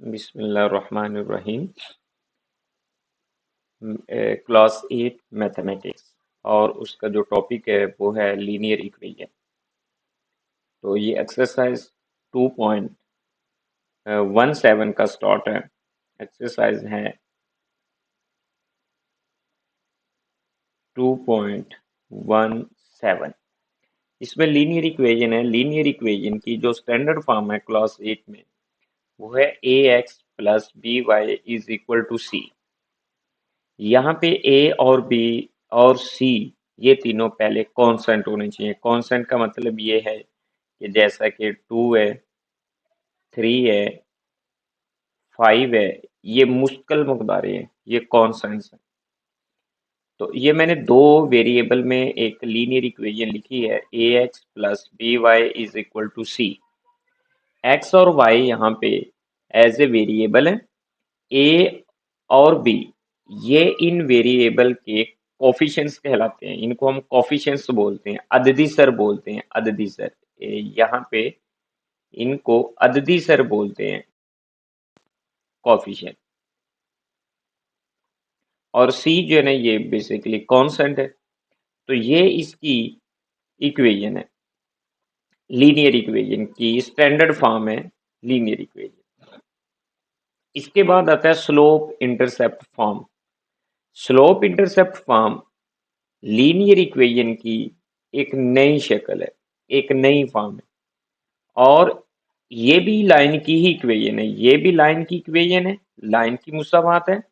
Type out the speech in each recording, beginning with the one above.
बिस्मिल्लाहिर्रहमानिर्रहीम। Class 8 mathematics और उसका जो टॉपिक है वो है लीनियर इक्वेशन। तो ये एक्सरसाइज 2.17 का स्टार्ट है। एक्सरसाइज है 2.17। इसमें लीनियर इक्वेशन है। लीनियर इक्वेशन की जो स्टैंडर्ड फॉर्म है क्लास 8 में वो है A X plus B Y is equal to C. यहाँ पे ए और बी और सी ये तीनों पहले कांस्टेंट होने चाहिए। कांस्टेंट का मतलब ये है कि जैसा कि 2 है, 3 है, 5 है, ये मुश्किल मकदारें हैं, ये कांस्टेंट्स हैं। तो ये मैंने दो वेरिएबल में एक लीनियर इक्वेशन लिखी है, A X plus B Y is equal to C. X और वाई यहाँ पे एज ए वेरिएबल है। ए और बी ये इन वेरिएबल के कोफिशिएंट्स कहलाते हैं। इनको हम कोफिशिएंट्स बोलते हैं, अददी सर बोलते हैं, अददी सर। यहाँ पे इनको अददी सर बोलते हैं, कोफिशिएंट। और सी जो है ना ये बेसिकली कांस्टेंट है। तो ये इसकी इक्वेशन है, लीनियर इक्वेशन की स्टैंडर्ड फॉर्म है लीनियर इक्वेशन। इसके बाद आता है slope intercept form. Slope intercept form linear equation की एक नई शक्ल है, एक नई फॉर्म है। और ये भी लाइन की ही इक्वेशन है, ये भी लाइन की इक्वेशन है, लाइन की मुसावात है।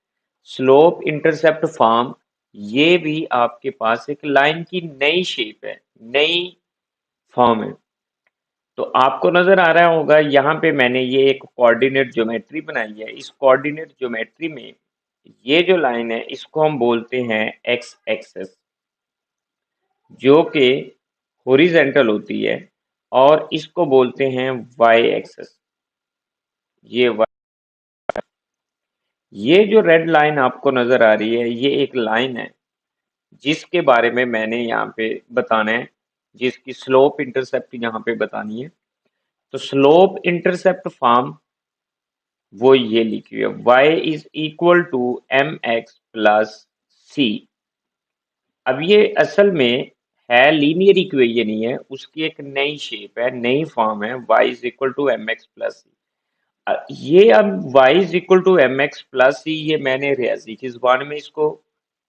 स्लोप इंटरसेप्ट फॉर्म ये भी आपके पास एक लाइन की नई शेप है, नई फॉर्म है। तो आपको नजर आ रहा होगा यहाँ पे मैंने ये एक कोऑर्डिनेट ज्योमेट्री बनाई है। इस कोऑर्डिनेट ज्योमेट्री में ये जो लाइन है इसको हम बोलते हैं एक्स एक्सेस, जो कि हॉरिजेंटल होती है। और इसको बोलते हैं वाई एक्सेस, ये ये जो रेड लाइन आपको नजर आ रही है ये एक लाइन है जिसके बारे में मैंने यहाँ पे बताना है, जिसकी स्लोप इंटरसेप्ट यहाँ पे बतानी है। तो स्लोप इंटरसेप्ट फॉर्म वो ये लिखी हुई है, y is equal to M X plus C. अब ये असल में है लीनियर इक्वेशन ही है, उसकी एक नई शेप है, नई फॉर्म है, y is equal to M X plus C. ये अब y is equal to M X plus C ये मैंने रियाजी की जुबान में इसको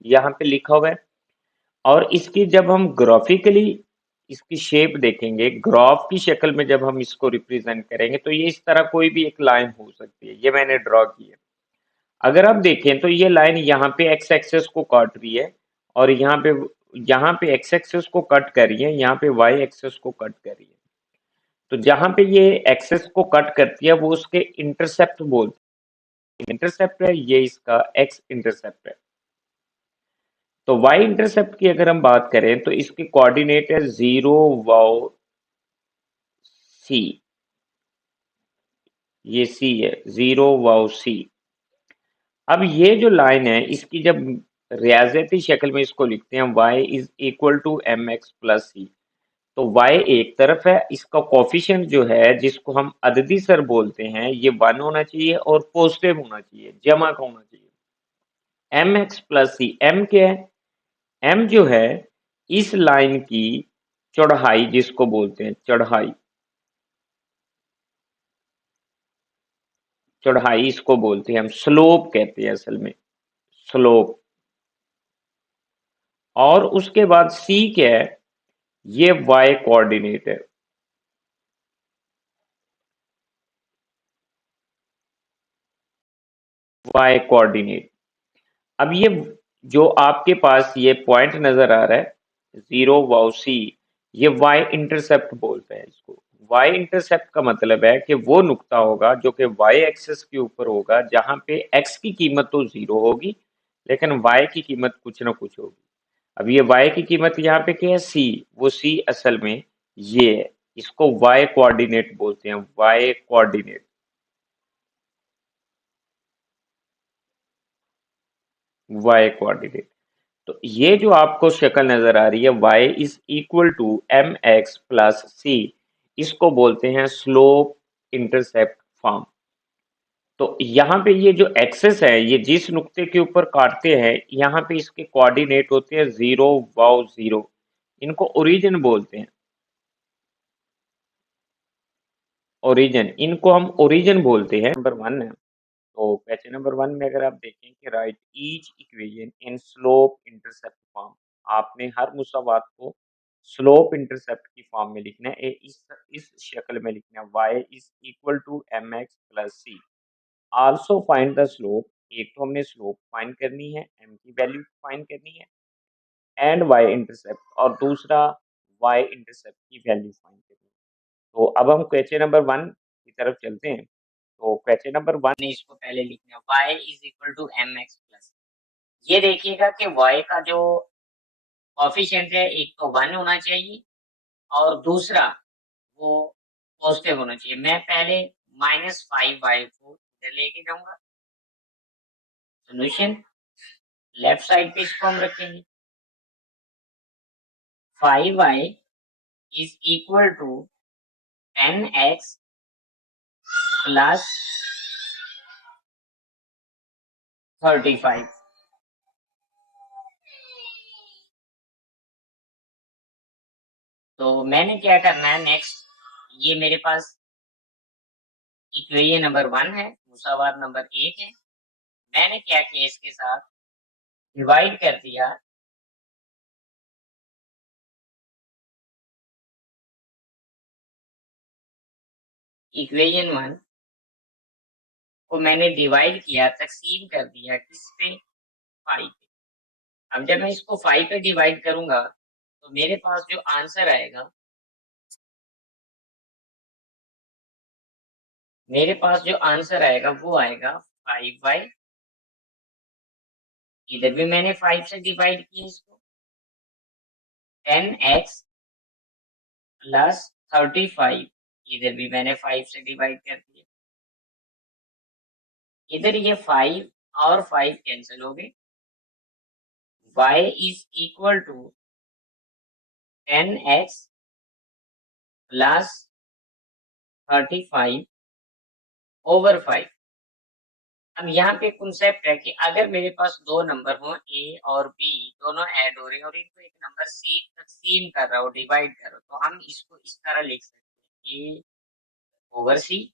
यहाँ पे लिखा हुआ है। और इसकी जब हम ग्राफिकली इसकी शेप देखेंगे, ग्राफ की शक्ल में जब हम इसको रिप्रेजेंट करेंगे तो ये इस तरह कोई भी एक लाइन हो सकती है। ये मैंने ड्रॉ की है। अगर आप देखें तो ये लाइन यहाँ पे एक्स एक्सेस को काट रही है और यहाँ पे एक्स एक्सेस को कट कर रही है, यहाँ पे वाई एक्सेस को कट कर रही है। तो जहां पे ये एक्सेस को कट करती है वो उसके इंटरसेप्ट बोलते हैं। इंटरसेप्ट है ये, इसका एक्स इंटरसेप्ट है। तो वाई इंटरसेप्ट की अगर हम बात करें तो इसके कोऑर्डिनेट है 0 वाओ सी। ये सी है, 0 वाओ सी। अब ये जो लाइन है इसकी जब रियाजती शक्ल में इसको लिखते हैं, y is equal to M X plus C. तो y एक तरफ है, इसका कोफिशिएंट जो है जिसको हम अददी सर बोलते हैं ये 1 होना चाहिए और पॉजिटिव होना चाहिए, जमा का होना चाहिए। एम एक्स प्लस सी, एम क्या है? एम जो है इस लाइन की चौड़ाई, जिसको बोलते हैं चौड़ाई, चौड़ाई इसको बोलते हैं हम, स्लोप कहते हैं असल में, स्लोप। और उसके बाद सी क्या है? ये वाई कोऑर्डिनेट है। Y coordinate. अब ये जो आपके पास ये पॉइंट नजर आ रहा है 0 वाओ सी, ये वाई इंटरसेप्ट बोलते हैं इसको। वाई इंटरसेप्ट का मतलब है कि वो नुक्ता होगा जो कि वाई एक्सिस के ऊपर होगा, जहां पे एक्स की कीमत तो 0 होगी लेकिन वाई की कीमत कुछ ना कुछ होगी। अब ये y की कीमत यहाँ पे क्या है? c। वो c असल में ये है, इसको y कोऑर्डिनेट बोलते हैं, y कोऑर्डिनेट, y कोऑर्डिनेट। तो ये जो आपको शक्ल नजर आ रही है y is equal to M X plus C, इसको बोलते हैं स्लोप इंटरसेप्ट फॉर्म। तो यहाँ पे ये जो एक्सेस है, ये जिस नुक्ते के ऊपर काटते हैं, यहाँ पे इसके कोऑर्डिनेट होते हैं 0 वाओ 0। इनको ओरिजिन बोलते हैं। ओरिजिन, इनको हम ओरिजिन बोलते हैं। नंबर 1 है। तो क्वेश्चन नंबर 1 में अगर आप देखें कि right each equation in slope intercept form, आपने हर मुसावात को स्लोप इंटरसेप्ट की फॉर्म में लिखना है। इस शक्ल में लिखना है, y is equal to M X plus C. Also find the slope, एक तो हमने स्लोप फाइंड करनी है, m की वैल्यू फाइंड करनी है, एंड y इंटरसेप्ट, और दूसरा y इंटरसेप्ट की वैल्यू फाइंड करनी है। तो अब हम क्वेश्चन नंबर 1 की तरफ चलते हैं। तो क्वेश्चन नंबर 1 ने इसको पहले लिखना है, y is equal to M X plus. ये देखिएगा कि y का जो कोफिशिएंट है, एक तो 1 होना चाहिए और दूसरा वो पॉजिटिव होना चाहिए। मैं पहले -5y को इधर लेके जाऊंगा। सोल्यूशन लेफ्ट साइड पे इसको हम रखेंगे। 5y is equal to 10x plus 35। तो मैंने क्या करना है नेक्स्ट, ये मेरे पास इक्वेशन नंबर 1 है, मुसावात नंबर 1 है। मैंने क्या किया, इसके साथ डिवाइड कर दिया। इक्वेशन 1 को मैंने डिवाइड किया, तकसीम कर दिया किस पे, 5 पे। अब जब मैं इसको 5 पे डिवाइड करूंगा तो मेरे पास जो आंसर आएगा, वो आएगा 5y। इधर भी मैंने 5 से डिवाइड किया इसको, 10x प्लस 35। इधर भी मैंने 5 से डिवाइड कर दिया। इधर ये 5 और 5 कैंसिल हो गए। y is equal to 10x plus 35 over 5। अब यहाँ पे कॉन्सेप्ट है कि अगर मेरे पास दो नंबर हो, a और b, दोनों ऐड हो रहे हैं और इनको एक नंबर c तकसीम कर रहा हो, डिवाइड कर रहा हो, तो हम इसको इस तरह लिख सकते हैं, a ओवर c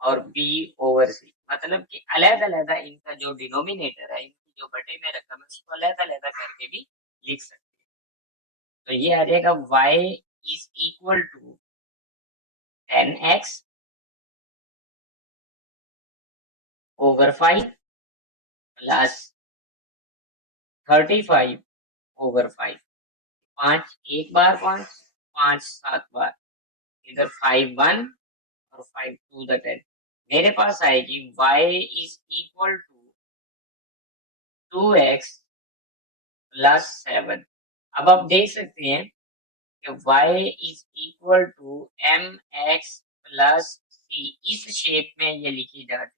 और b ओवर c। मतलब कि अलग-अलग इनका जो डिनोमिनेटर है, इनकी जो बटे में रकम है, उसको अलग-अलग करके भी लिख सकते हैं। तो ये आ जाएगा y is equal to 10x over 5 plus 35 over 5। 5 एक बार, 5 5 7 बार, इधर 5 1 और 5 2 द 10। मेरे पास आएगी y is equal to 2x plus 7। अब आप देख सकते हैं कि y is equal to M X plus C, इस शेप में ये लिखी जाती है।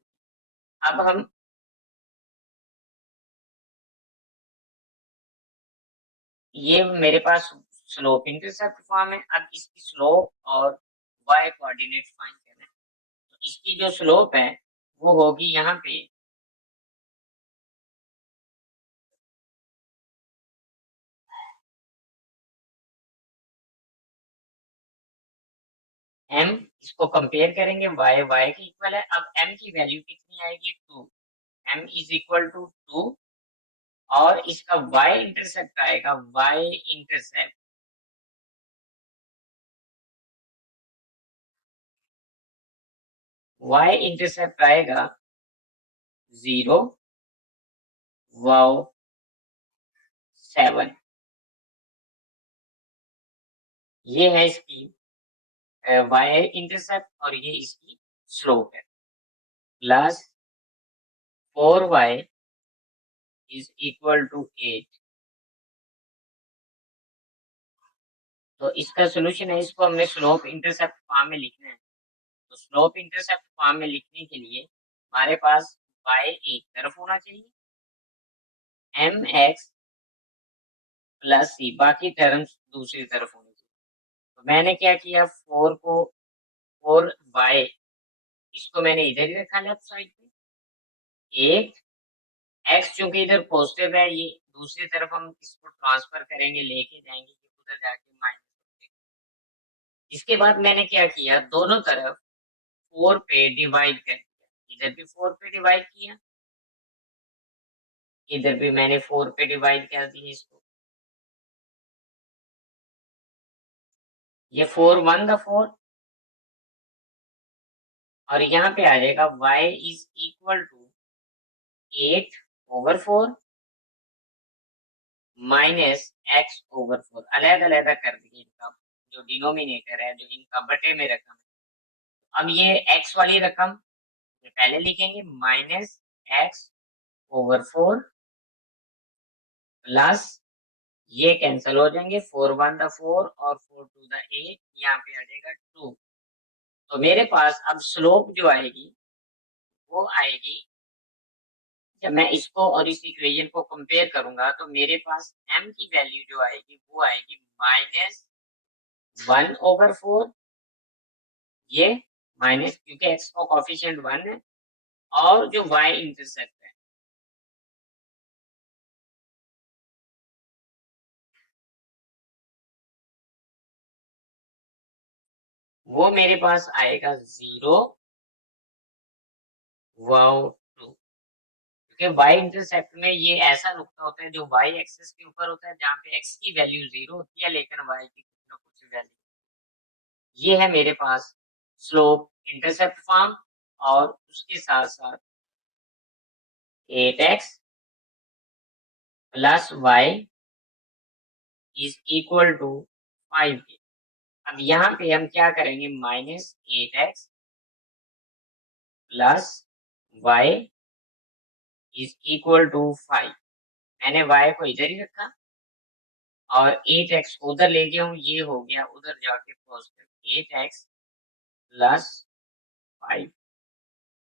अब हम ये मेरे पास स्लोप इंटरसेप्ट फॉर्म है। अब इसकी स्लोप और y कोऑर्डिनेट फाइंड करना है। तो इसकी जो स्लोप है वो होगी यहाँ पे m, इसको कंपेयर करेंगे, y के इक्वल है। अब m की वैल्यू कितनी आएगी, 2। m इज इक्वल टू 2 और इसका y इंटरसेप्ट आएगा, y इंटरसेप्ट आएगा 0 वाओ 7। ये है इसकी y इंटरसेप्ट और ये इसकी स्लोप है। Plus 4y is equal to 8। तो इसका सोल्यूशन है, इसको हमने स्लोप इंटरसेप्ट फॉर्म में लिखना है। तो स्लोप इंटरसेप्ट फॉर्म में लिखने के लिए हमारे पास y एक तरफ होना चाहिए, एम एक्स प्लस सी बाकी टर्म्स दूसरी तरफ होनी चाहिए। तो मैंने क्या किया, 4 को 4y इसको मैंने इधर ही रखा लेफ्ट साइड पे। एक एक्स चूंकि इधर पॉजिटिव है, ये दूसरी तरफ हम इसको ट्रांसफर करेंगे, लेके जाएंगे उधर जाके माइनस। इसके बाद मैंने क्या किया, दोनों तरफ 4 पे डिवाइड कर दिया। इधर भी 4 पे डिवाइड किया, इधर भी मैंने 4 पे डिवाइड कर दिया इसको। ये 4 1 द 4, और यहाँ पे आ जाएगा y is equal to 8/4 minus x over 4। अलग अलग कर दिए इनका, जो डिनोमिनेटर है, जो इनका बटे में रकम है। अब ये x वाली रकम पहले लिखेंगे, माइनस x/4 प्लस ये कैंसिल हो जाएंगे, 4 1 द 4 और 4 2 द 8, यहाँ पे आ जाएगा 2। तो मेरे पास अब स्लोप जो आएगी वो आएगी, जब मैं इसको और इस इक्वेशन को कंपेयर करूंगा तो मेरे पास m की वैल्यू जो आएगी वो आएगी -1/4। ये माइनस, क्योंकि x का कोफिशिएंट 1 है, और जो y इंटरसेप्ट है वो मेरे पास आएगा 0 वाओ 2। क्योंकि y इंटरसेप्ट में ये ऐसा नुक्ता होता है जो y एक्सिस के ऊपर होता है, जहाँ पे x की वैल्यू 0 होती है लेकिन y की कुछ ना कुछ वैल्यू। ये है मेरे पास स्लोप इंटरसेप्ट फॉर्म, और उसके साथ साथ 8x plus y is equal to 5। अब यहाँ पे हम क्या करेंगे, -8x plus y is equal to 5। मैंने y को इधर ही रखा और 8x उधर ले गया हूँ, ये हो गया उधर जाके पॉजिटिव 8x प्लस 5।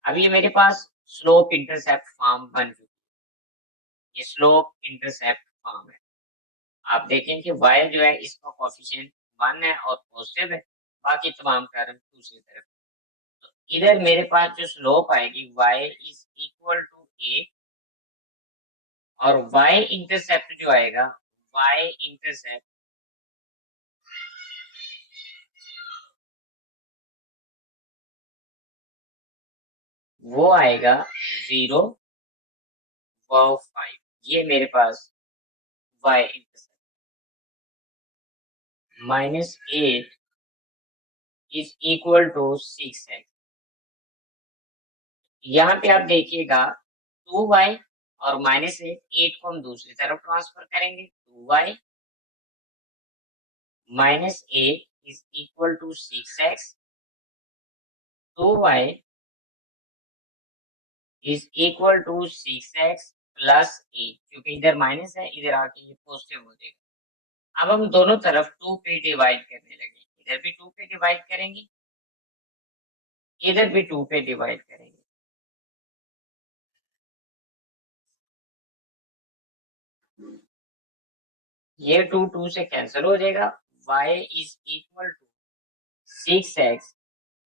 अब ये मेरे पास स्लोप इंटरसेप्ट फॉर्म बन चुकी है। ये स्लोप इंटरसेप्ट फॉर्म है। आप देखें कि y जो है इसका कोफिशिएंट 1 है और पॉजिटिव है, बाकी तमाम टर्म दूसरी तरफ। तो इधर मेरे पास जो स्लोप आएगी y इज इक्वल टू 8, और y इंटरसेप्ट जो आएगा, y इंटरसेप्ट वो आएगा 0 और 5। ये मेरे पास y intercept -8 is equal to 6x। यहाँ पे आप देखिएगा 2y और -8 को हम दूसरी तरफ ट्रांसफर करेंगे, 2y -8 is equal to 6x, 2y is equal to 6x plus 8। क्योंकि इधर माइनस है, इधर आके ये पॉजिटिव हो जाएगा। अब हम दोनों तरफ 2 पे डिवाइड करने लगे, इधर भी 2 पे डिवाइड करेंगे, इधर भी 2 पे डिवाइड करेंगे। ये 2 2 से कैंसिल हो जाएगा, y is equal to 6x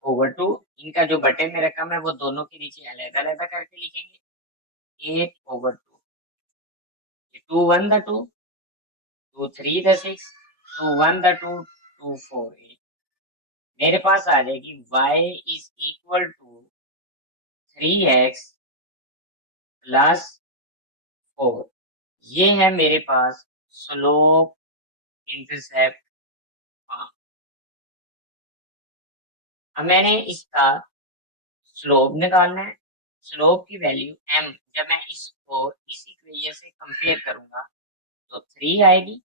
over 2। इनका जो बटे में रकम है वो दोनों के नीचे अलग अलग करके लिखेंगे, 8/2। 2 1 द 2, 2 3 द 6, 2 1 द 2, 2 4 8। मेरे पास आ जाएगी y is equal to 3x plus 4। ये है मेरे पास स्लोप इंटरसेप्ट फॉर्म। अब मैंने इसका स्लोप निकालना है। स्लोप की वैल्यू m, जब मैं इसको इस इक्वेशन से कंपेयर करूंगा तो 3 आएगी।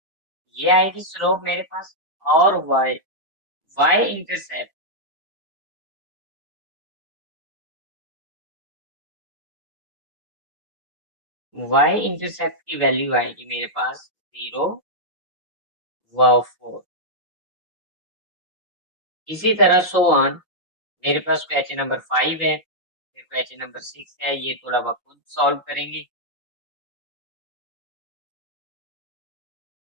ये आएगी स्लोप मेरे पास, और y इंटरसेप्ट की वैल्यू आएगी मेरे पास 0 व 4। इसी तरह सो ऑन। मेरे पास क्वेश्चन नंबर 5 है, फिर क्वेश्चन नंबर 6 है, ये थोड़ा बहुत खुद सॉल्व करेंगे।